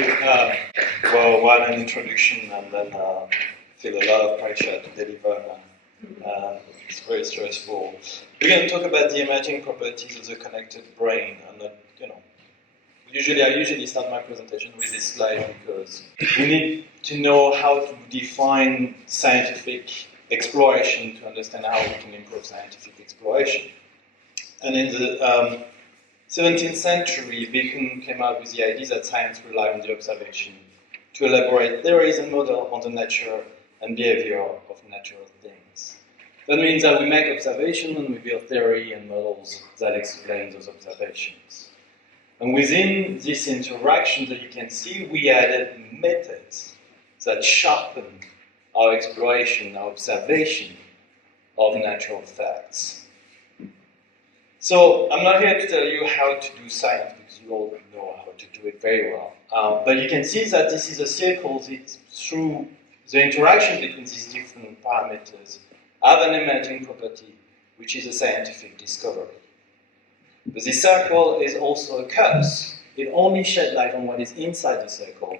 you. Well, what an introduction, and then feel a lot of pressure to deliver. It's very stressful. We're going to talk about the emerging properties of the connected brain, and I usually start my presentation with this slide because we need to know how to define scientific exploration to understand how we can improve scientific exploration. And in the 17th century, Bacon came out with the idea that science relies on the observation to elaborate theories and models on the nature and behavior of natural things. That means that we make observations and we build theory and models that explain those observations. And within this interaction that you can see, we added methods that sharpen our exploration, our observation of natural facts. So I'm not here to tell you how to do science because you all know how to do it very well. But you can see that this is a circle. It's through the interaction between these different parameters have an emerging property, which is a scientific discovery. But this circle is also a curse. It only sheds light on what is inside the circle,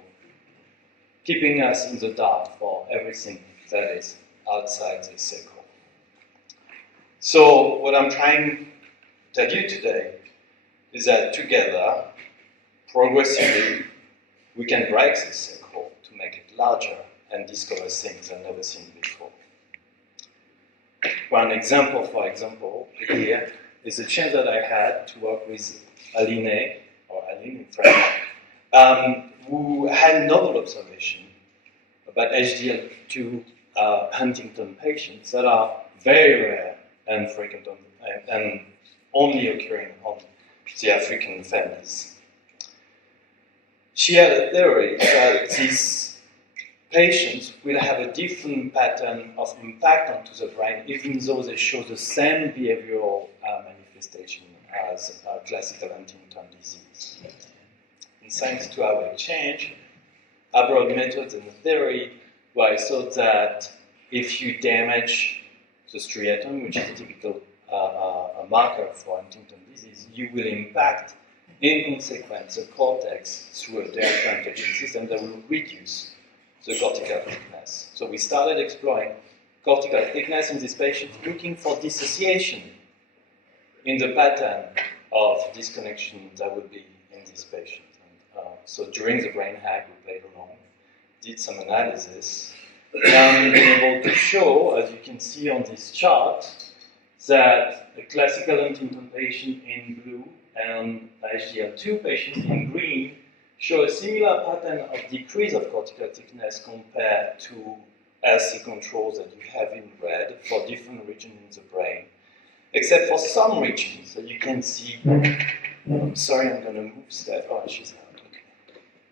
keeping us in the dark for everything that is outside the circle. So what I'm trying to tell you today is that together, progressively, we can break this circle to make it larger and discover things I've never seen before. One example, for example, here is a chance that I had to work with Aline, or Aline in French, who had a novel observation about HDL2 Huntington patients that are very rare and frequent and only occurring on the African families. She had a theory that these patients will have a different pattern of impact onto the brain, even though they show the same behavioral manifestation as classical Huntington disease. And thanks to our exchange, I brought methods and a theory where I thought that if you damage the striatum, which is a typical a marker for Huntington disease, you will impact, in consequence, the cortex through a direct antigen system that will reduce the cortical thickness. So we started exploring cortical thickness in these patients, looking for dissociation in the pattern of disconnection that would be in these patients. And, so during the brain hack, we played along, did some analysis, and been able to show, as you can see on this chart, that a classical Huntington patient in blue and HDL2 patient in green show a similar pattern of decrease of cortical thickness compared to LC controls that you have in red for different regions in the brain, except for some regions that you can see. I'm sorry, I'm going to move that. Oh, she's out. Okay.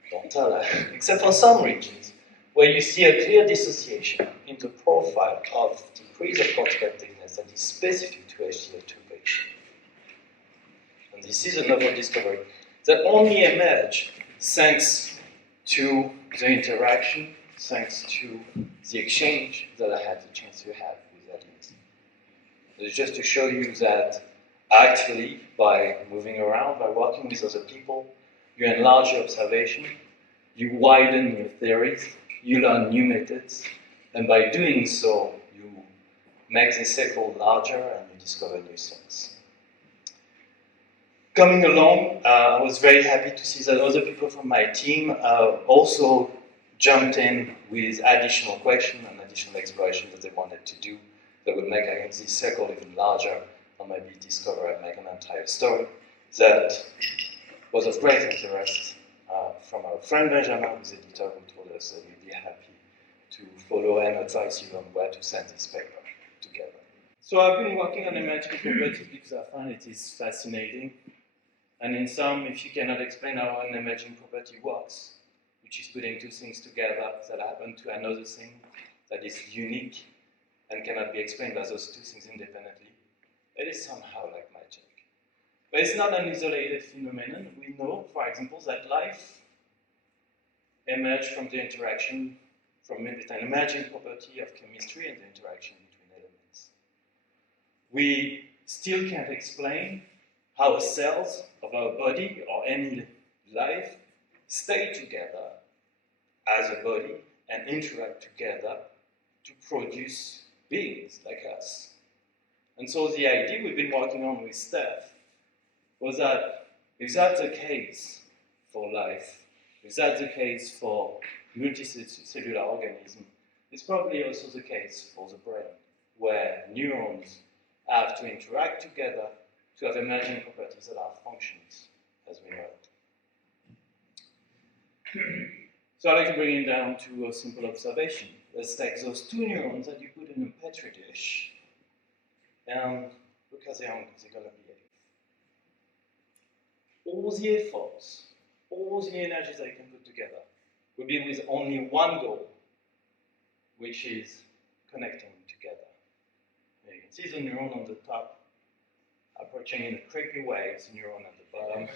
Don't tell her. Except for some regions where you see a clear dissociation in the profile of decrease of cortical thickness that is specific to HDL2 patients. And this is a novel discovery that only emerged thanks to the interaction, thanks to the exchange that I had the chance to have with Aline. It's just to show you that actually, by moving around, by working with other people, you enlarge your observation, you widen your theories, you learn new methods, and by doing so, you make the circle larger and you discover new things. Coming along, I was very happy to see that other people from my team also jumped in with additional questions and additional exploration that they wanted to do that would make this circle even larger and maybe discover and make an entire story that was of great interest from our friend Benjamin, who's editor, who told us that we'd be happy to follow and advise you on where to send this paper together. So I've been working on emerging properties because I find it is fascinating. And in sum, if you cannot explain how an emerging property works, which is putting two things together that happen to another thing that is unique and cannot be explained by those two things independently, it is somehow like magic. But it's not an isolated phenomenon. We know, for example, that life emerged from the interaction, from an emerging property of chemistry and the interaction between elements. We still can't explain how cells of our body or any life stay together as a body and interact together to produce beings like us. And so the idea we've been working on with Steph was that if that's the case for life, if that's the case for multicellular organisms, it's probably also the case for the brain, where neurons have to interact together to have emerging properties that are functions as we know it. So I'd like to bring it down to a simple observation. Let's take those two neurons that you put in a petri dish and look how they're going to behave. All the efforts, all the energies they can put together will be with only one goal, which is connecting together. Now you can see the neuron on the top approaching in a creepy way, it's a neuron at the bottom.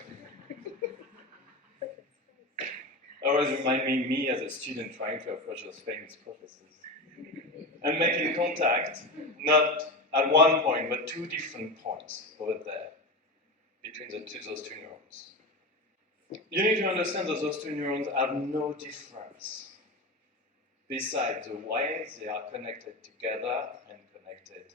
Always reminding me as a student trying to approach those famous professors. And making contact, not at one point, but two different points over there, between those two neurons. You need to understand that those two neurons have no difference besides the way they are connected together and connected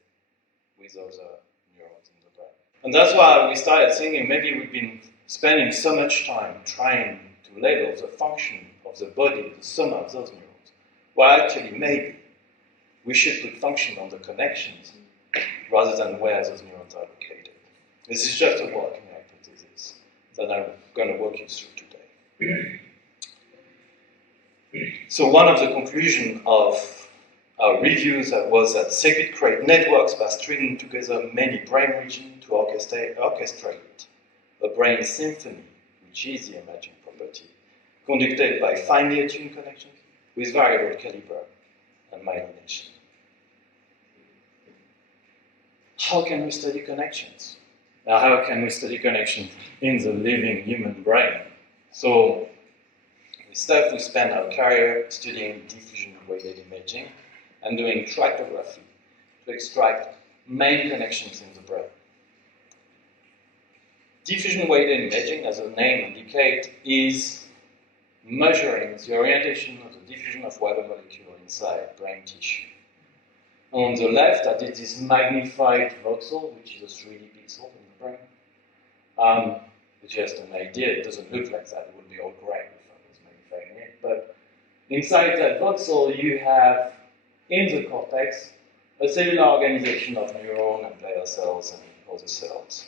with other neurons in the brain. And that's why we started thinking maybe we've been spending so much time trying to label the function of the body, the sum of those neurons. Well, actually, maybe we should put function on the connections rather than where those neurons are located. This is just a working hypothesis that I'm going to walk you through today. So one of the conclusions of our reviews was that circuit create networks by stringing together many brain regions to orchestrate a brain symphony, which is the emerging property, conducted by finely attuned connections with variable caliber and myelination. How can we study connections? Now, how can we study connections in the living human brain? So, with Steph, we spent our career studying diffusion-weighted imaging and doing tractography to extract main connections in the brain. Diffusion-weighted imaging, as the name indicates, is measuring the orientation of the diffusion of water molecule inside brain tissue. On the left, I did this magnified voxel, which is a 3D pixel in the brain. It's just an idea, it doesn't look like that, it would be all gray if I was magnifying it. But inside that voxel, you have, in the cortex, a cellular organization of neuron and glial cells and other cells.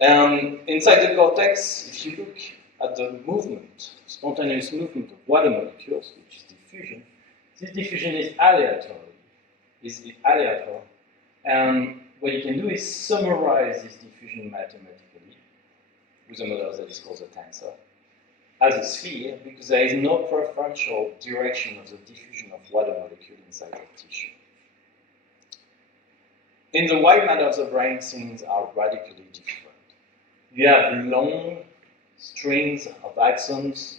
Inside the cortex, if you look at the movement, spontaneous movement of water molecules, which is diffusion, this diffusion is aleatory. And what you can do is summarize this diffusion mathematically with a model that is called a tensor as a sphere, because there is no preferential direction of the diffusion of water molecule inside the tissue. In the white matter of the brain, things are radically different. You have long strings of axons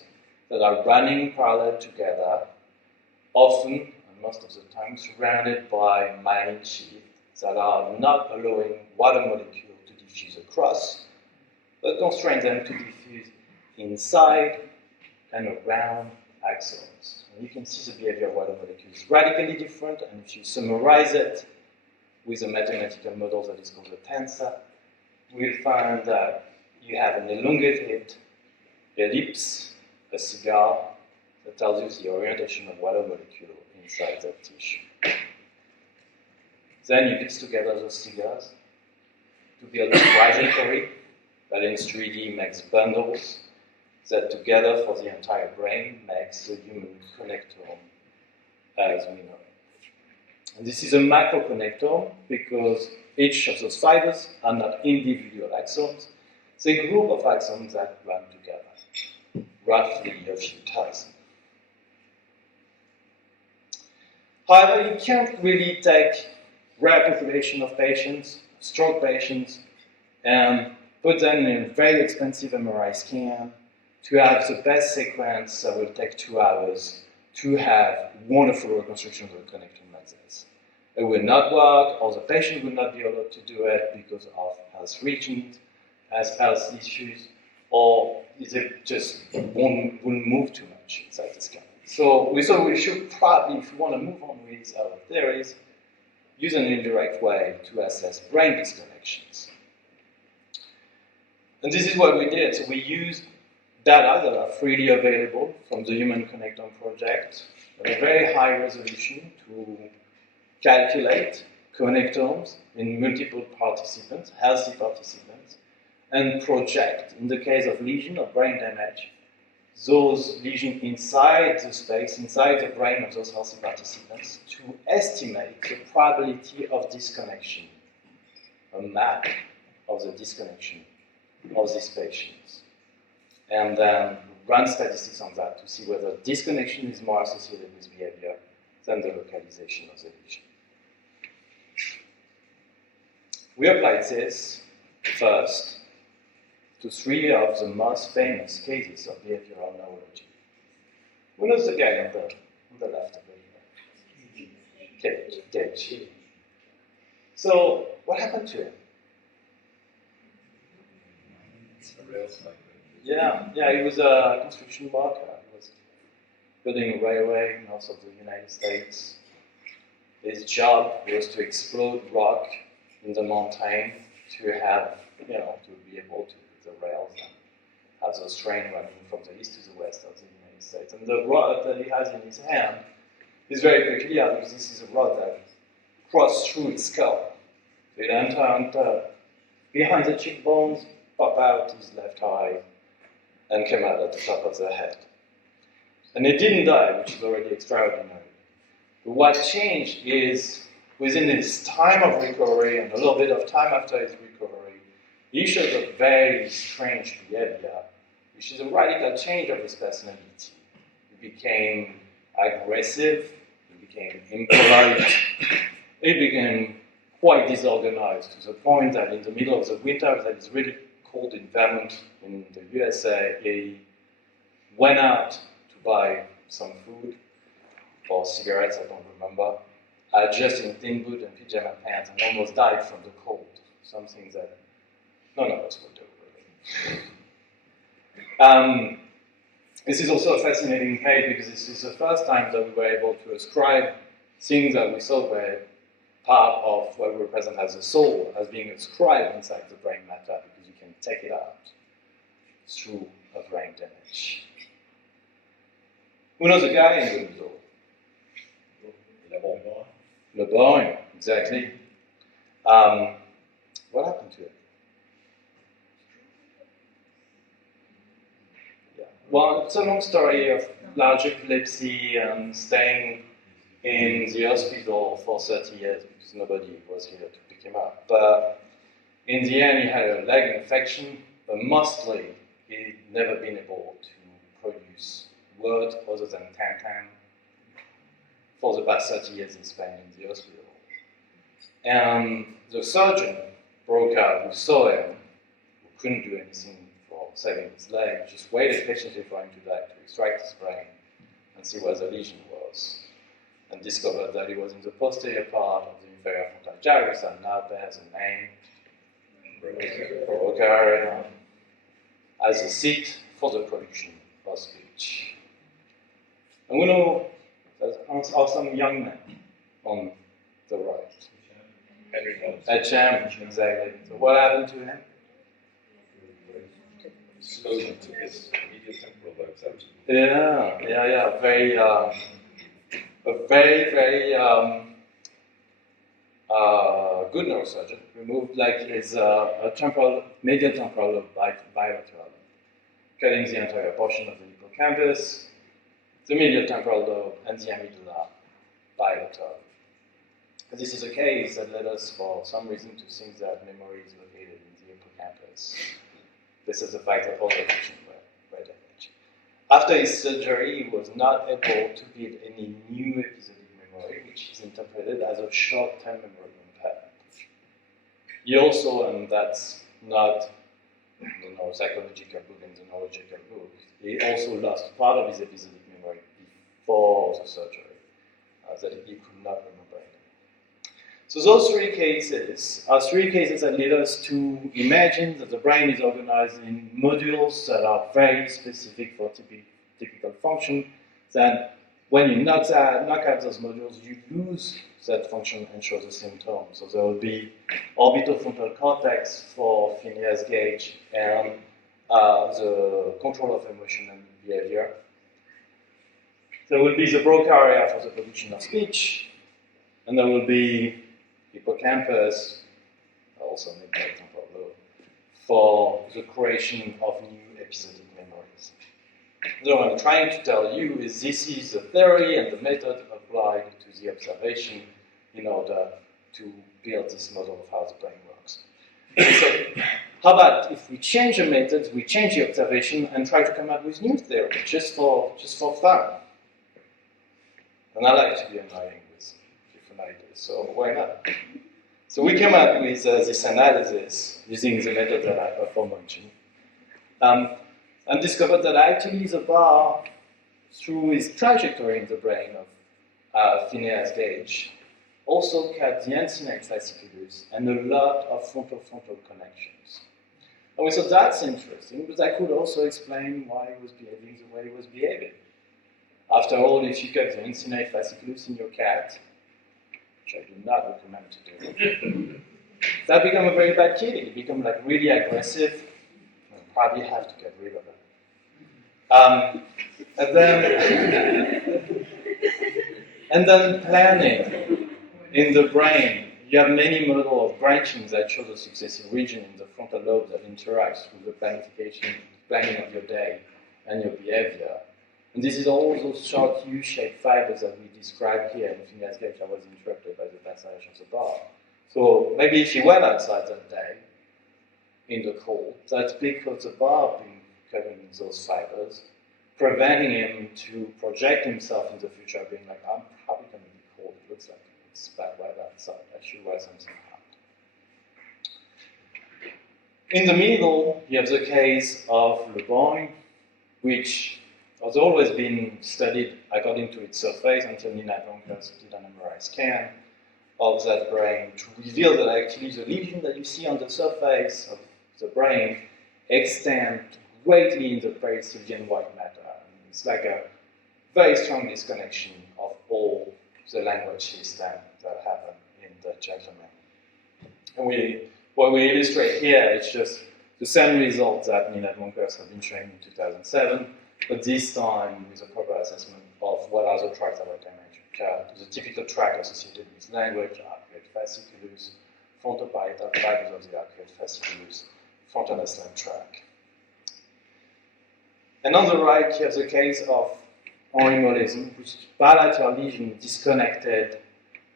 that are running parallel together, often, and most of the time, surrounded by myelin sheaths that are not allowing water molecule to diffuse across, but constrain them to diffuse inside and around axons. And you can see the behavior of water molecules is radically different, and if you summarize it with a mathematical model that is called a tensor, we'll find that you have an elongated ellipse, a cigar, that tells you the orientation of water molecule inside that tissue. Then you piece together those cigars to build a trajectory that in 3D makes bundles that together for the entire brain makes the human connectome as we know it. And this is a macroconnectome because each of those fibers are not individual axons. It's a group of axons that run together, roughly a few thousand. However, you can't really take rare population of patients, stroke patients, and put them in a very expensive MRI scan to have the best sequence that will take 2 hours to have wonderful reconstruction of the connectome like this. It will not work, or the patient will not be allowed to do it because of health reasons, as health issues, or is it just won't move too much inside the skull? So we thought we should probably, if we want to move on with our theories, use an indirect way to assess brain disconnections. And this is what we did. So we used data that are freely available from the Human Connectome project at a very high resolution to calculate connectomes in multiple participants, healthy participants, and project, in the case of lesion or brain damage, those lesions inside the space, inside the brain of those healthy participants, to estimate the probability of disconnection, a map of the disconnection of these patients. And then run statistics on that to see whether disconnection is more associated with behavior than the localization of the lesion. We applied this first to 3 of the most famous cases of behavioral neurology. Who knows the guy on the left over here? Gage. So, what happened to him? Yeah, he was a construction worker. He was building a railway north of the United States. His job was to explode rock in the mountain to have, to be able to the rails and have those trains running from the east to the west of the United States. And the rod that he has in his hand is very peculiar because this is a rod that crossed through his skull. So it entered behind the cheekbones, pop out his left eye, and came out at the top of the head. And he didn't die, which is already extraordinary. But what changed is, within his time of recovery and a little bit of time after his recovery, he showed a very strange behavior, which is a radical change of his personality. He became aggressive, he became impolite, he became quite disorganized to the point that in the middle of the winter, that is really cold in Vermont in the USA, he went out to buy some food or cigarettes, I don't remember, just in thin boot and pajama pants, and almost died from the cold. Something that none of us would do, really. This is also a fascinating case because this is the first time that we were able to ascribe things that we thought were part of what we represent as the soul as being ascribed inside the brain matter because you can take it out through a brain damage. Who knows the guy in the middle? Le Bon, exactly. What happened to it? Yeah. Well, it's a long story of large epilepsy and staying in the hospital for 30 years because nobody was here to pick him up. But in the end, he had a leg infection, but mostly he'd never been able to produce words other than tan-tan for the past 30 years he spent in the hospital. And the surgeon broke out who saw him, who couldn't do anything for saving his leg, just waited patiently for him to die to extract his brain and see what the lesion was, and discovered that it was in the posterior part of the inferior frontal gyrus and now bears the name Broca area as a seat for the production of speech. And we know that are some young men on the right. At Cham, exactly. So what happened to him? Exposure to his medial temporal lobes. Yeah. Very good neurosurgeon. Removed his medial temporal lobe bilaterally, cutting the entire portion of the hippocampus, the medial temporal lobe, and the amygdala bilaterally. This is a case that led us, for some reason, to think that memory is located in the hippocampus. This is the fact that all the patients were damaged. After his surgery, he was not able to build any new episodic memory, which is interpreted as a short-term memory impairment. He also, and that's not the neuropsychological book and the neurological book, he also lost part of his episodic memory before the surgery, that he could not remember anymore. So those three cases are three cases that lead us to imagine that the brain is organized in modules that are very specific for typical function, that when you knock out those modules, you lose that function and show the symptoms. So there will be orbitofrontal cortex for Phineas gauge and the control of emotion and behavior. There will be the Broca area for the production of speech, and there will be hippocampus, also made by example for the creation of new episodic memories. So what I'm trying to tell you is this is the theory and the method applied to the observation in order to build this model of how the brain works. So how about if we change the methods, we change the observation and try to come up with new theory, just for fun. And I like to be annoying with different ideas, so why not? So we came up with this analysis using the method that I aforementioned, and discovered that actually the bar, through its trajectory in the brain of Phineas gauge, also cut the uncinate fasciculus and a lot of frontal-frontal connections. And we thought that's interesting, but that could also explain why it was behaving the way it was behaving. After all, if you cut the uncinate fasciculus in your cat, which I do not recommend to do, that becomes a very bad kitty. It becomes like really aggressive, and probably have to get rid of it. And then planning in the brain. You have many models of branchings that show the successive region in the frontal lobe that interacts with the planning of your day and your behavior. And this is all those short U-shaped fibers that we described here in Phineas gauge that was interrupted by the passage of the bar. So maybe if he went outside that day, in the cold, that's because the bar being cutting those fibers, preventing him to project himself in the future, being like, I'm probably going to be cold. It looks like it's bad weather outside. I should wear something hot. In the middle, you have the case of Le Bon, which has always been studied according to its surface until Nina Donkers did an MRI scan of that brain to reveal that actually the lesion that you see on the surface of the brain extend greatly in the perisylvian white matter. It's like a very strong disconnection of all the language system that happen in the gentleman. And what we illustrate here is just the same results that Nina Donkers have been showing in 2007, but this time with a proper assessment of what are the tracks that are damaged. The typical track associated with language, arcuate fasciculus, frontoparietal fibers of the arcuate fasciculus, frontal ascendant tract. And on the right, you have the case of anemolism, which bilateral lesion disconnected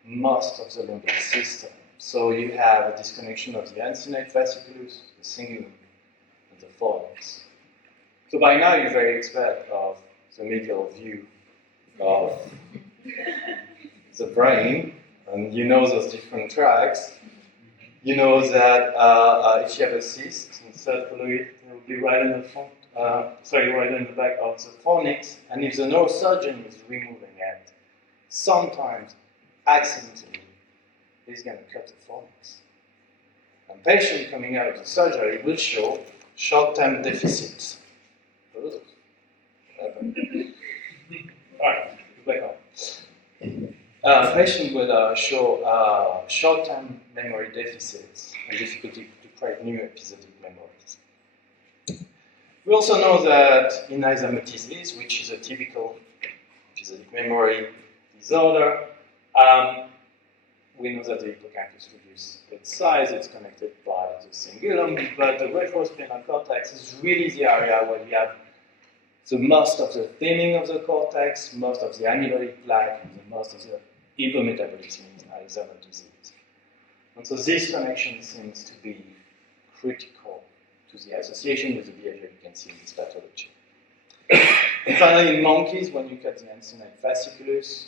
most of the limbic system. So you have a disconnection of the uncinate fasciculus, the cingulum, and the fornix. So by now you're very expert of the medial view of the brain, and you know those different tracks. You know that if you have a cyst in the third colloid, it will be right in the front. Right in the back of the fornix, and if the neurosurgeon is removing it, sometimes accidentally he's going to cut the fornix. And patient coming out of the surgery will show short-term deficits. Alright, back on. Patient will show short-term memory deficits and difficulty to create new episodic memories. We also know that in isomatism, which is a typical episodic memory disorder, we know that the hippocampus reduces its size, it's connected by the cingulum, but the retrospinal cortex is really the area where we have the most of the thinning of the cortex, most of the amyloid plaque, and the most of the hypometabolism in Alzheimer's disease. And so this connection seems to be critical to the association with the behavior you can see in this pathology. And finally, in monkeys, when you cut the uncinate fasciculus,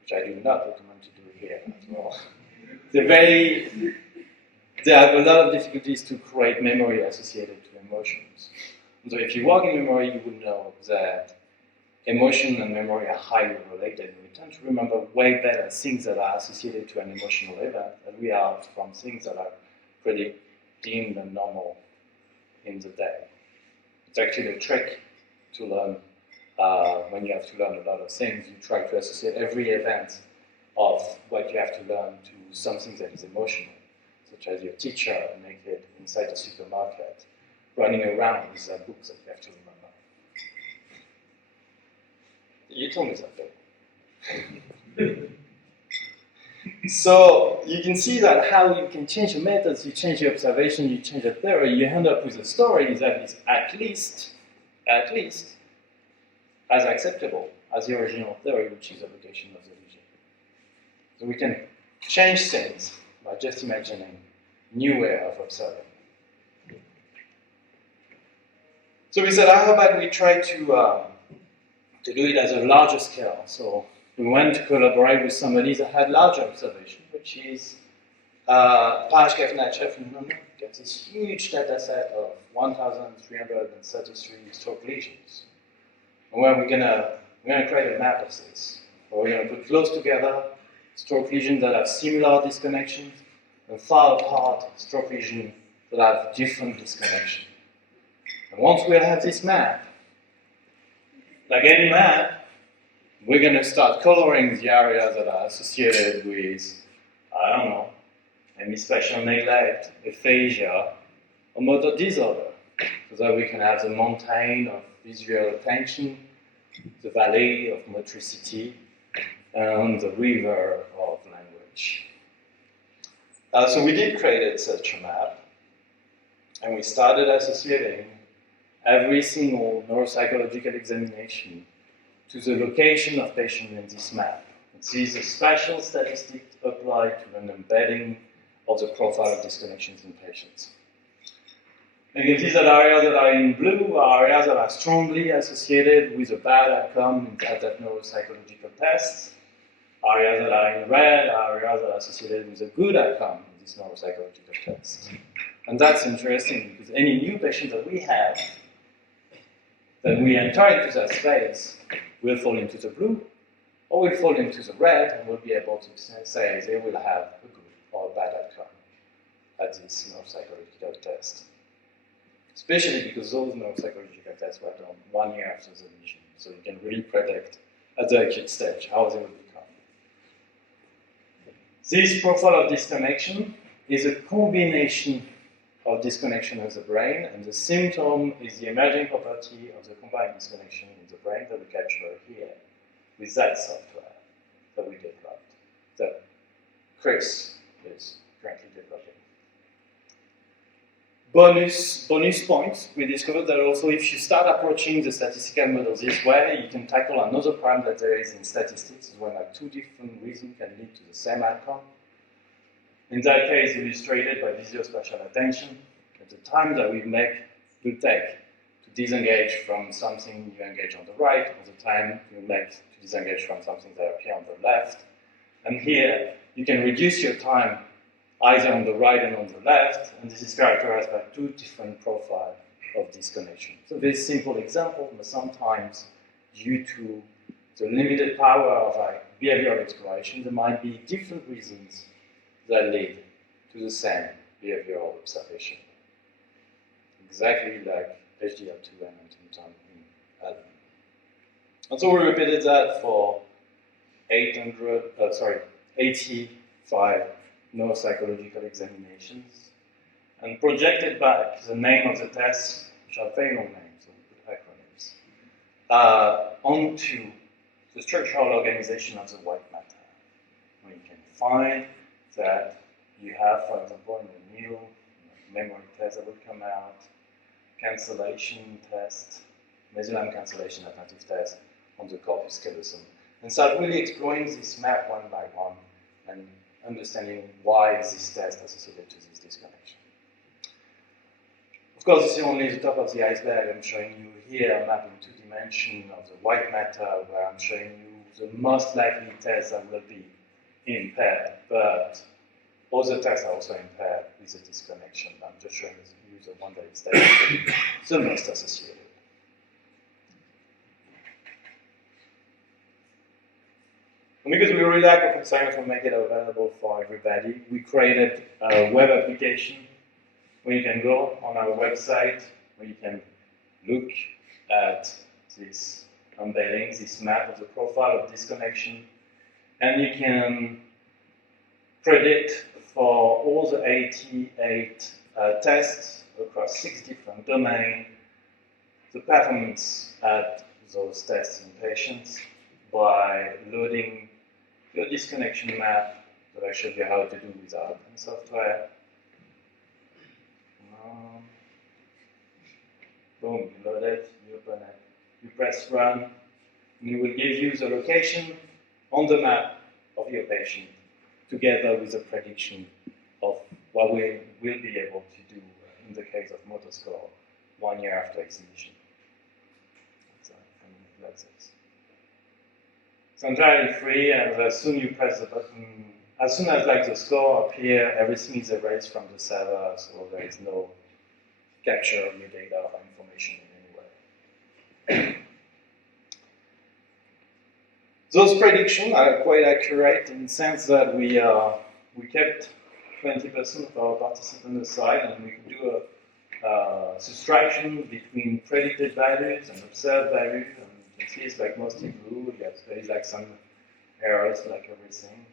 which I do not recommend to do here at all, they have a lot of difficulties to create memory associated to emotions. And so if you work in memory, you will know that emotion and memory are highly related. We tend to remember way better things that are associated to an emotional event than we are from things that are pretty deemed and normal in the day. It's actually a trick to learn. When you have to learn a lot of things, you try to associate every event of what you have to learn to something that is emotional, such as your teacher naked inside the supermarket, running around with that book that you have to remember. You told me something. So you can see that how you can change the methods, you change the observation, you change the theory, you end up with a story that is at least as acceptable as the original theory, which is the location of the lesion. So we can change things by just imagining new way of observing. So we said, how about we try to do it at a larger scale? So we went to collaborate with somebody that had larger observation, which is Pajkev-Nachev in London. Gets this huge data set of 1,333 stroke lesions. And where we're gonna create a map of this. We're gonna put close together stroke lesions that have similar disconnections and far apart stroke lesions that have different disconnections. And once we have this map, like any map, we're going to start coloring the areas that are associated with, I don't know, maybe spatial neglect, aphasia, or motor disorder, so that we can have the mountain of visual attention, the valley of motricity, and the river of language. So we did create such a map, and we started associating every single neuropsychological examination to the location of patient in this map. This is a special statistic applied to an embedding of the profile of disconnections in patients. And you can see that areas that are in blue are areas that are strongly associated with a bad outcome at that neuropsychological test. Areas that are in red are areas that are associated with a good outcome in this neuropsychological test. And that's interesting because any new patient that we have, that we enter into that space, will fall into the blue, or will fall into the red, and we'll be able to say they will have a good or a bad outcome at this neuropsychological test. Especially because those neuropsychological tests were done 1 year after the lesion, so you can really predict at the acute stage how they will become. This profile of disconnection is a combination of disconnection of the brain, and the symptom is the emerging property of the combined disconnection in the brain that we capture here with that software that we developed, that Chris is currently developing. Bonus points, we discovered that also if you start approaching the statistical model this way, you can tackle another problem that there is in statistics, when like two different reasons can lead to the same outcome. In that case, illustrated by visuospatial attention, at the time that we take to disengage from something you engage on the right, or the time you make to disengage from something that appears on the left. And here, you can reduce your time either on the right and on the left, and this is characterized by two different profiles of disconnection. So this simple example, but sometimes due to the limited power of behavioral exploration, there might be different reasons that lead to the same behavioral observation. Exactly like HDL2 and Huntington in Allen. And so we repeated that for 85 neuropsychological examinations, and projected back the name of the tests, which are very long names, so we put acronyms, onto the structural organization of the white matter. Where you can find that you have, for example, in the new memory test that will come out, cancellation test, mesolam cancellation attentive test on the corpus callosum. And start really exploring this map one by one and understanding why is this test associated to this disconnection. Of course, this is only the top of the iceberg. I'm showing you here a map in 2 dimensions of the white matter, where I'm showing you the most likely tests that will be impaired, but other tests are also impaired with the disconnection. I'm just showing you the one that is the most associated. And because we really like open science and make it available for everybody, we created a web application where you can go on our website, where you can look at this embedding, this map of the profile of disconnection, and you can predict for all the 88 tests across 6 different domains the performance at those tests in patients by loading your disconnection map that I showed you how to do with our software. Boom, you load it, you open it, you press run, and it will give you the location on the map of your patient together with a prediction of what we will be able to do in the case of motor score 1 year after its lesion. It's entirely free, and as soon as you press the button, as soon as the score appears, everything is erased from the server, so there is no capture of your data or information in any way. Those predictions are quite accurate in the sense that we kept 20% of our participants aside, and we could do a subtraction between predicted values and observed values. And you can see it's mostly blue. Yes, there is some errors like everything.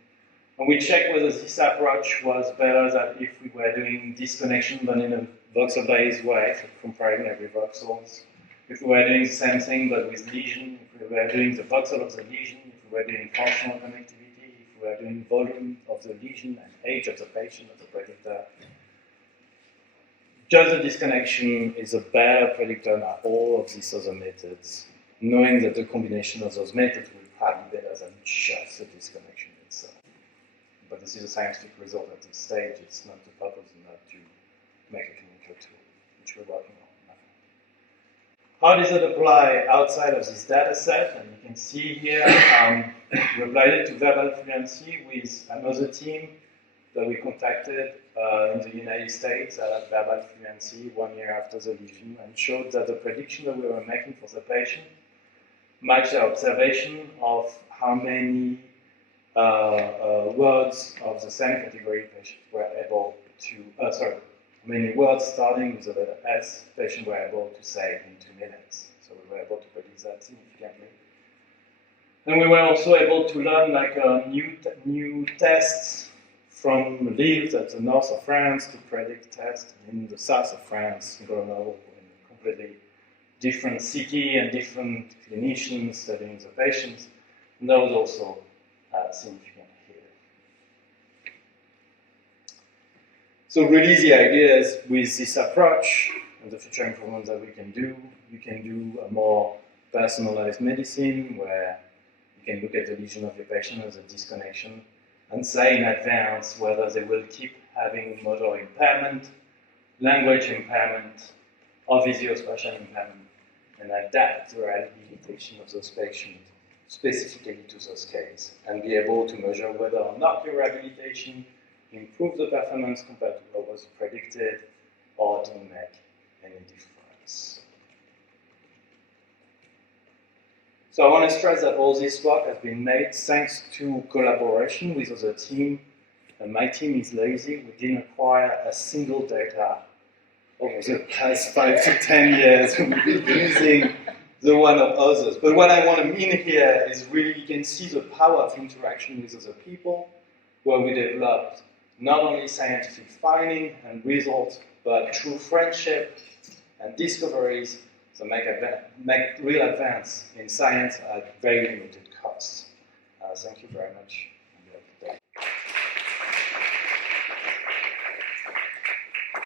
And we checked whether this approach was better than if we were doing disconnection than in a voxel-based way, so comparing every voxels. If we were doing the same thing but with lesion, if we were doing the voxel of the lesion, if we were doing functional connectivity, if we were doing volume of the lesion and age of the patient as a predictor. Just the disconnection is a better predictor than all of these other methods, knowing that the combination of those methods will probably be better than just the disconnection itself. But this is a scientific result at this stage. It's not the purpose, not to make a clinical tool, which we're working on. How does it apply outside of this data set? And you can see here, we applied it to verbal fluency with another team that we contacted in the United States that had verbal fluency 1 year after the lesion, and showed that the prediction that we were making for the patient matched the observation of how many words of the same category patients were able to, how many words starting with the letter S patients were able to say in 2 minutes. So we were able to predict that significantly. And we were also able to learn new tests from Lille, that's the north of France, to predict tests in the south of France, in Grenoble, in a completely different city and different clinicians studying the patients. And that was also significant here. So really the idea is with this approach and the future improvements that we can do, you can do a more personalized medicine where you can look at the lesion of your patient as a disconnection and say in advance whether they will keep having motor impairment, language impairment, or visuospatial impairment, and adapt the rehabilitation of those patients specifically to those cases, and be able to measure whether or not your rehabilitation improved the performance compared to what was predicted or didn't make any difference. So I want to stress that all this work has been made thanks to collaboration with other teams. And my team is lazy. We didn't acquire a single data over the past 5 to 10 years. We've been using the one of others. But what I want to mean here is really you can see the power of interaction with other people, where we developed not only scientific finding and results, but true friendship and discoveries that make real advance in science at very limited costs. Thank you very much.